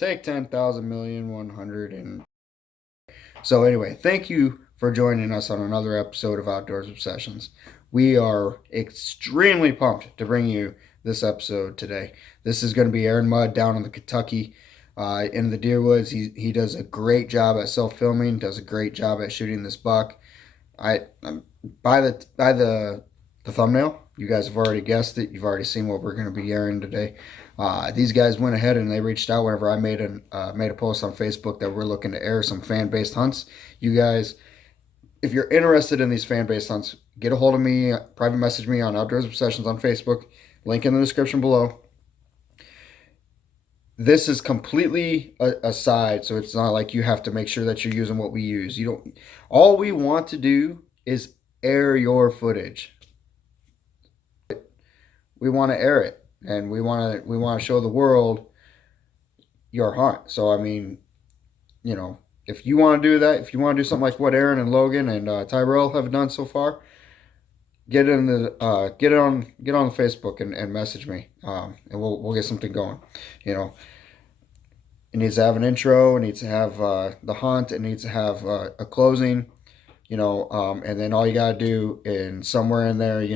take 10,000 million 100 and so anyway, thank you for joining us on another episode of Outdoors Obsessions. We are extremely pumped to bring you this episode today. This is going to be Aaron Mudd down in the Kentucky, in the deer woods. He does a great job at self filming. Does a great job at shooting this buck. By the thumbnail, you guys have already guessed it. You've already seen what we're going to be airing today. These guys went ahead and they reached out whenever I made a post on Facebook that we're looking to air some fan based hunts. You guys, if you're interested in these fan based hunts, get a hold of me. Private message me on Outdoors Obsessions on Facebook. Link in the description below. This is completely aside, so it's not like you have to make sure that you're using what we use. You don't. All we want to do is air your footage. We want to air it, and we want to show the world your hunt. So I mean, if you want to do that, if you want to do something like what Aaron and Logan and Tyrell have done so far, get on the Facebook and message me, and we'll get something going. It needs to have an intro. It needs to have the hunt. It needs to have a closing. And then all you gotta do, and somewhere in there,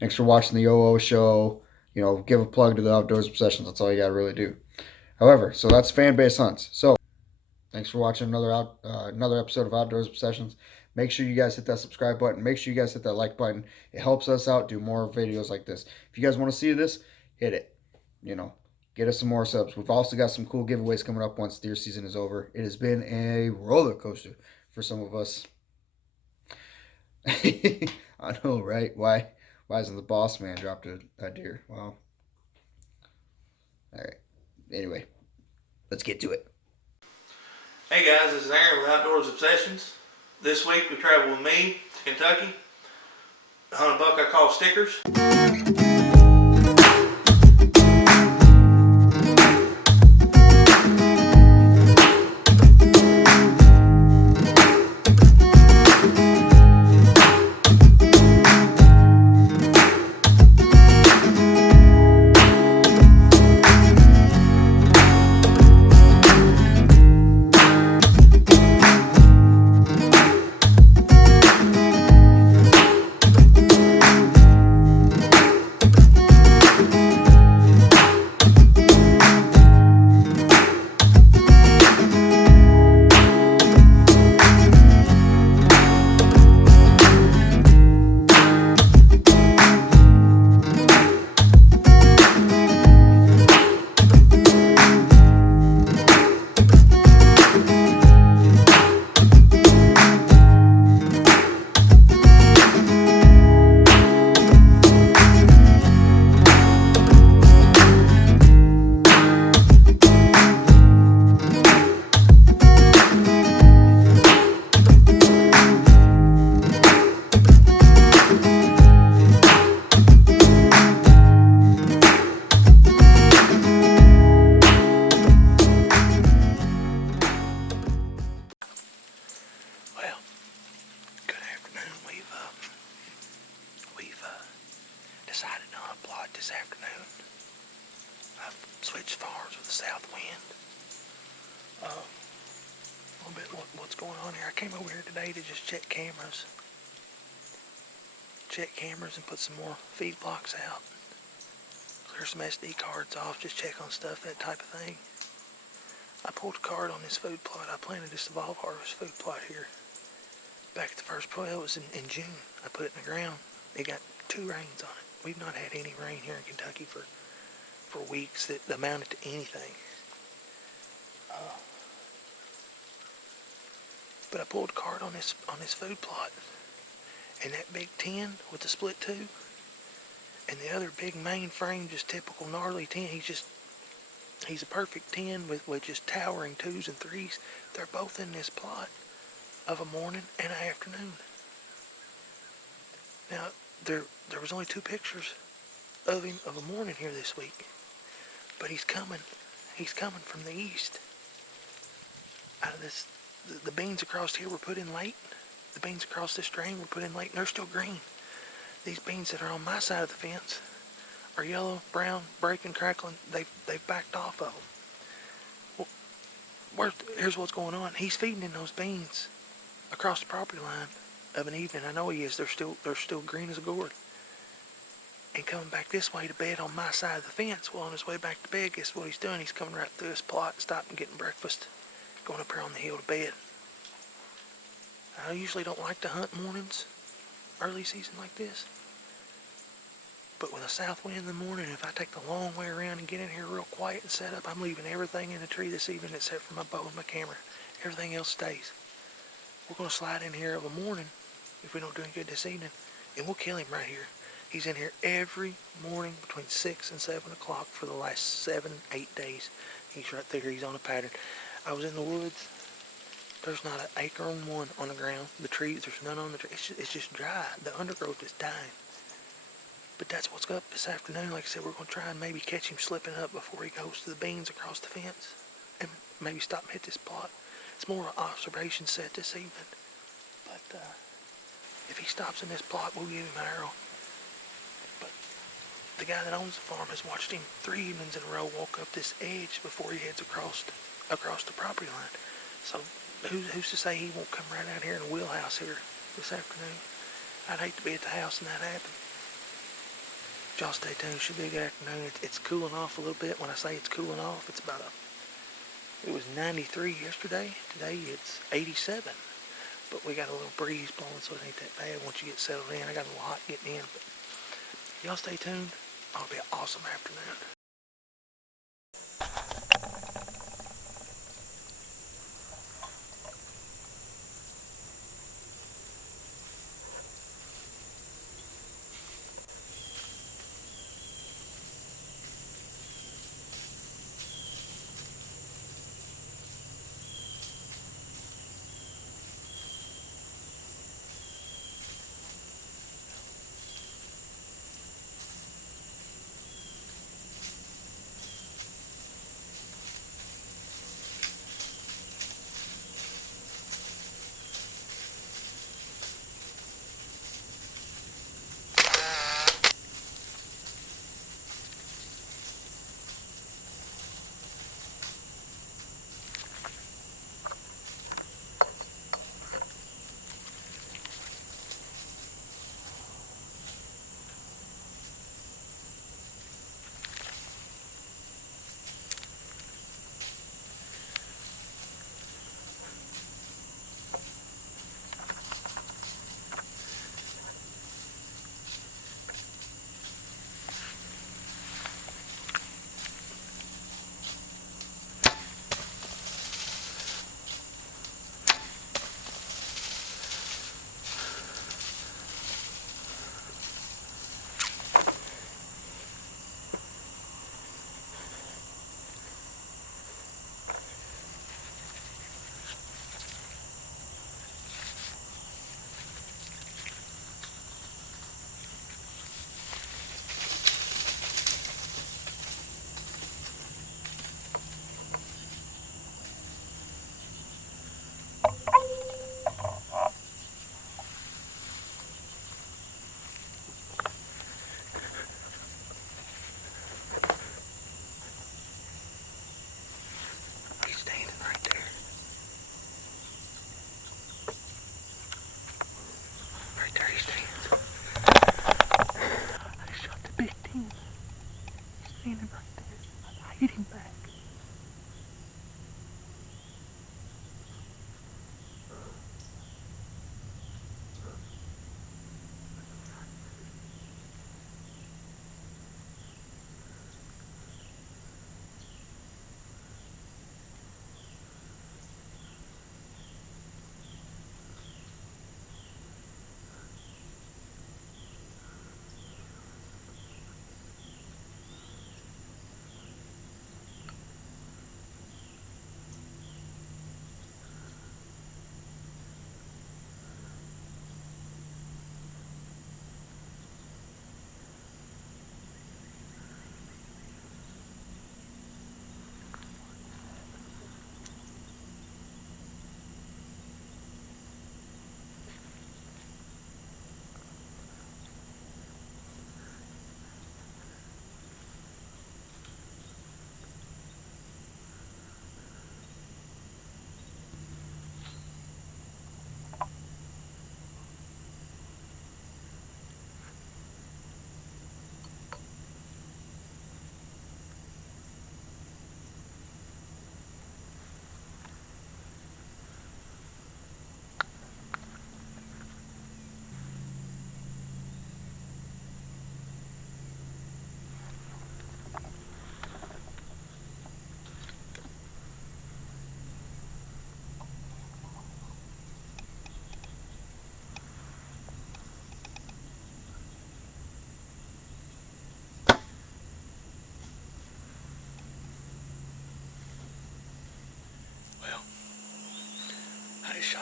thanks for watching the OO show. Give a plug to the Outdoors Obsessions. That's all you gotta really do. However, so that's fan base hunts. So thanks for watching another episode of Outdoors Obsessions. Make sure you guys hit that subscribe button. Make sure you guys hit that like button. It helps us out do more videos like this. If you guys want to see this, hit it. Get us some more subs. We've also got some cool giveaways coming up once deer season is over. It has been a roller coaster for some of us. I know, right? Why hasn't the boss man dropped a deer? Well, all right. Anyway, let's get to it. Hey guys, this is Aaron with Outdoors Obsessions. This week we travel with me to Kentucky to hunt a buck I call Stickers. Decided to hunt plot this afternoon. I've switched farms with the south wind. A little bit what's going on here. I came over here today to just check cameras. And put some more feed blocks out. Clear some SD cards off, just check on stuff, that type of thing. I pulled a card on this food plot. I planted this Evolve Harvest food plot here. Back at the first play, it was in June. I put it in the ground. It got 2 rains on it. We've not had any rain here in Kentucky for weeks that amounted to anything. But I pulled a card on this food plot, and that big 10 with the split tube, and the other big main frame, just typical gnarly 10. He's a perfect 10 with just towering 2s and 3s. They're both in this plot of a morning and an afternoon. Now, there was only 2 pictures of him of a morning here this week, but he's coming from the east. Out of this, the beans across here were put in late. The beans across this drain were put in late, and they're still green. These beans that are on my side of the fence are yellow, brown, breaking, crackling. They've backed off of them. Well, Here's what's going on. He's feeding in those beans across the property line of an evening. I know he is. They're still green as a gourd. And coming back this way to bed on my side of the fence. Well, on his way back to bed, guess what he's doing? He's coming right through his plot, stopping, getting breakfast, going up here on the hill to bed. I usually don't like to hunt mornings, early season like this. But with a south wind in the morning, if I take the long way around and get in here real quiet and set up, I'm leaving everything in the tree this evening except for my bow and my camera. Everything else stays. We're going to slide in here of a morning, if we don't do any good this evening, and we'll kill him right here. He's in here every morning between 6 and 7 o'clock for the last 7, 8 days. He's right there. He's on a pattern. I was in the woods. There's not an acre on one on the ground. The trees, there's none on the trees. It's just dry. The undergrowth is dying. But that's what's up this afternoon. Like I said, we're going to try and maybe catch him slipping up before he goes to the beans across the fence. And maybe stop and hit this plot. It's more an observation set this evening. But if he stops in this plot, we'll give him an arrow. But the guy that owns the farm has watched him 3 evenings in a row walk up this edge before he heads across the property line. So who's to say he won't come right out here in the wheelhouse here this afternoon? I'd hate to be at the house and that happen. Y'all stay tuned. Should be a good afternoon. It's cooling off a little bit. When I say it's cooling off, it was 93 yesterday. Today it's 87. But we got a little breeze blowing, so it ain't that bad once you get settled in. I got a little hot getting in, but y'all stay tuned. It'll be an awesome afternoon.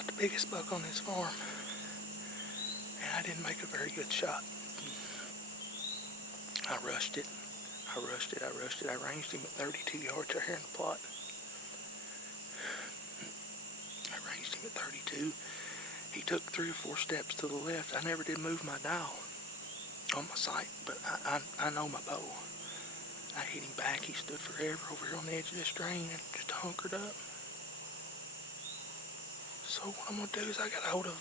shot the biggest buck on this farm, and I didn't make a very good shot. I rushed it. I ranged him at 32 yards right here in the plot. I ranged him at 32. He took 3 or 4 steps to the left. I never did move my dial on my sight, but I know my bow. I hit him back. He stood forever over here on the edge of this drain and just hunkered up. So what I'm gonna do is I got a hold of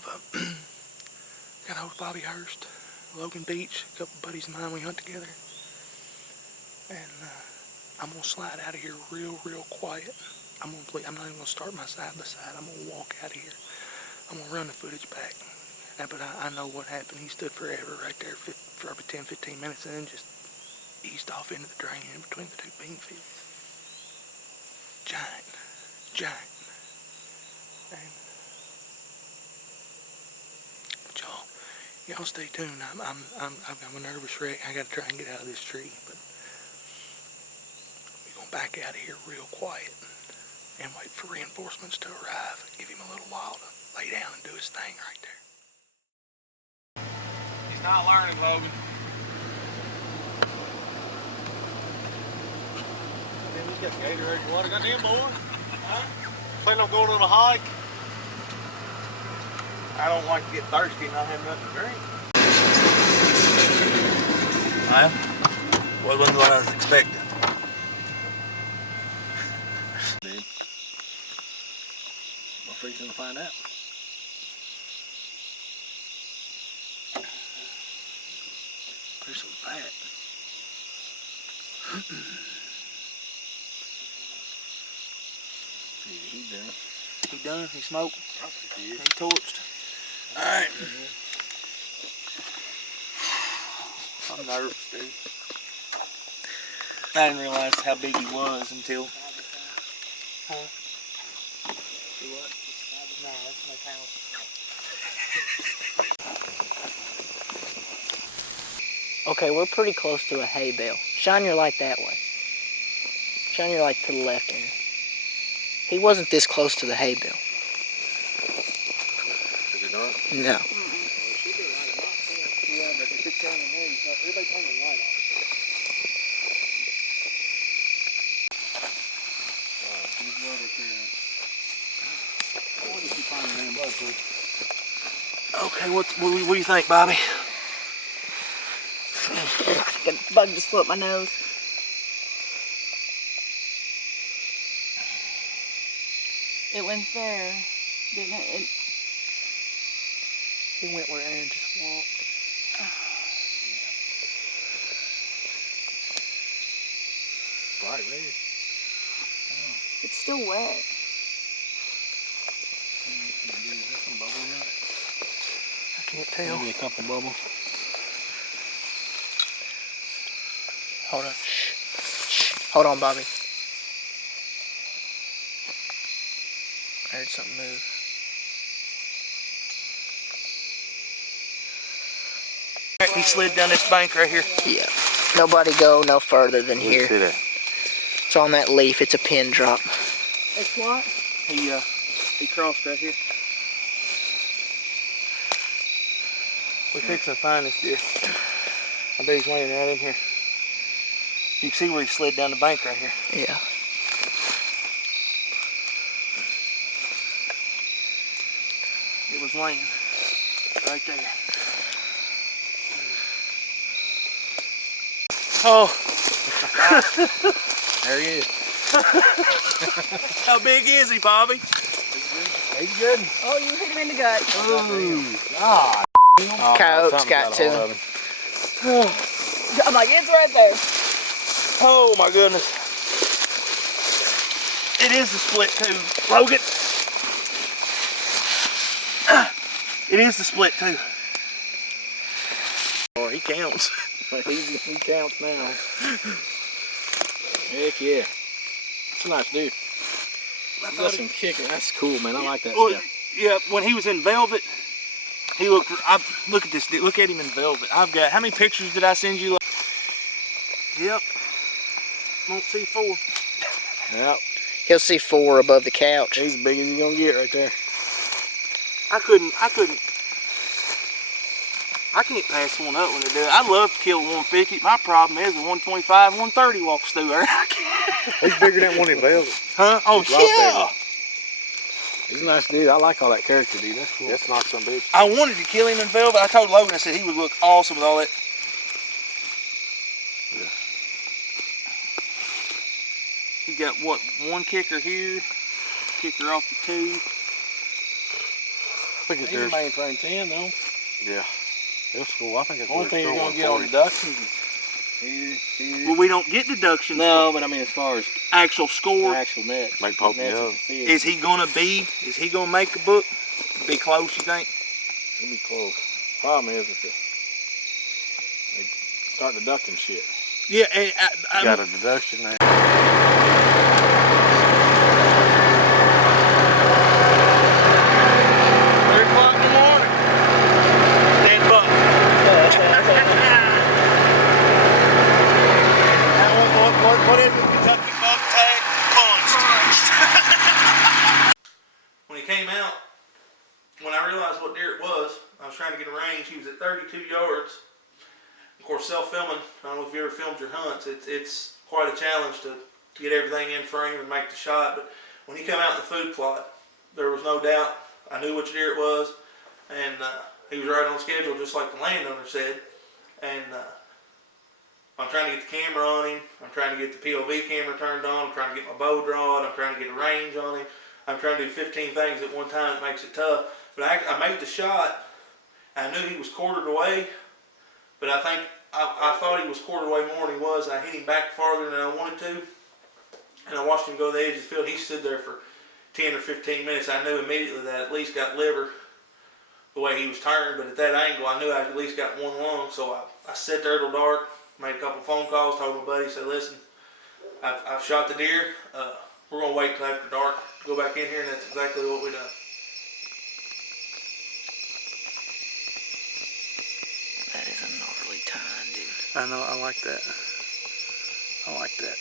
Bobby Hurst, Logan Beach, a couple buddies of mine. We hunt together, and I'm gonna slide out of here real quiet. I'm not even gonna start my side by side. I'm gonna walk out of here. I'm gonna run the footage back. But I know what happened. He stood forever right there for probably 10-15 minutes, and then just eased off into the drain in between the 2 bean fields. Giant. And, but y'all stay tuned. I'm a nervous wreck. I gotta try and get out of this tree, but we're gonna back out of here real quiet and wait for reinforcements to arrive. Give him a little while to lay down and do his thing right there. He's not learning, Logan. He's got Gatorade water. Got him, boy. Huh? Planning on going on a hike? I don't like to get thirsty and not have nothing to drink. Wasn't what I was expecting. Dude. My freak's gonna find out. There's some fat. Yeah, he done. He done? He smoked? He He torched? Alright. I'm nervous, dude. I didn't realize how big he was until. Huh? See what? No, that's my house. Okay, we're pretty close to a hay bale. Shine your light that way. Shine your light to the left, Aaron. He wasn't this close to the hay bale. Is it dark? No. Yeah, but if it's down in there, everybody turn the light off. He's right up there. I want to keep finding the damn bug, please. Okay, what do you think, Bobby? The bug just flew up my nose. It went there, didn't it? He went where Aaron just walked. Bright red. It's still wet. Is there some bubble in it? I can't tell. Maybe a couple bubbles. Hold on. Shh. Hold on, Bobby. I heard something move. He slid down this bank right here. Yeah. Nobody go no further than here. See that? It's on that leaf. It's a pin drop. It's what? He crossed right here. We're fixing to find this deer. I bet he's laying right in here. You can see where he slid down the bank right here. Yeah. It was laying right there. Oh. There he is. How big is he, Bobby? He's good. Oh, you hit him in the gut. God. Coyote's got to him. I'm like, it's right there. Oh my goodness. It is the split tooth, Logan. It is the split tooth. Oh, he counts. He counts now. Heck yeah. It's a nice dude. I Got thought some kicking. That's cool, man. I like that Well, stuff. yeah, when he was in velvet, he looked. Look at this dude. Look at him in velvet. I've got. How many pictures did I send you? Yep. Won't see 4. Yep. He'll see 4 above the couch. He's as big as he's gonna get right there. I can't pass one up when they do it. I'd love to kill a 150. My problem is a 125, 130 walks through there. I can't. He's bigger than one in velvet. Huh? Oh, He's a lot yeah. bigger. He's a nice dude. I like all that character, dude. That's cool. That's not some bitch. I wanted to kill him in velvet. I told Logan, I said he would look awesome with all that. He got what, one kicker here, kicker off the two. I think it's He's theirs. mainframe 10 though. Yeah. It's cool. I think it's Only thing you're gonna get on deductions is here. Well, we don't get deductions No, but I mean as far as for actual score. actual nets. Make Pope nets yell. is the Is he gonna make a book? Be close, you think? It'll be close. Problem is that they start deducting shit. Yeah, and You got a deduction there. 3 o'clock in the morning. Dead buck. What is it? Kentucky buck tag punched. When he came out, when I realized what deer it was, I was trying to get a range. He was at 32 yards. Of course, self-filming, I don't know if you ever filmed your hunts, it's quite a challenge to get everything in frame and make the shot. But when he came out in the food plot, there was no doubt. I knew which deer it was, and he was right on schedule, just like the landowner said. And I'm trying to get the camera on him. I'm trying to get the POV camera turned on. I'm trying to get my bow drawn. I'm trying to get a range on him. I'm trying to do 15 things at one time. It makes it tough. But I made the shot. I knew he was quartered away, but I think I thought he was quartered away more than he was. I hit him back farther than I wanted to, and I watched him go to the edge of the field. He stood there for 10 or 15 minutes. I knew immediately that I at least got liver the way he was turned, but at that angle, I knew I at least got one lung. So I sat there till dark, made a couple phone calls, told my buddy, said, listen, I've shot the deer. We're going to wait till after dark to go back in here, and that's exactly what we done. That is a gnarly time, dude. I know, I like that. I like that.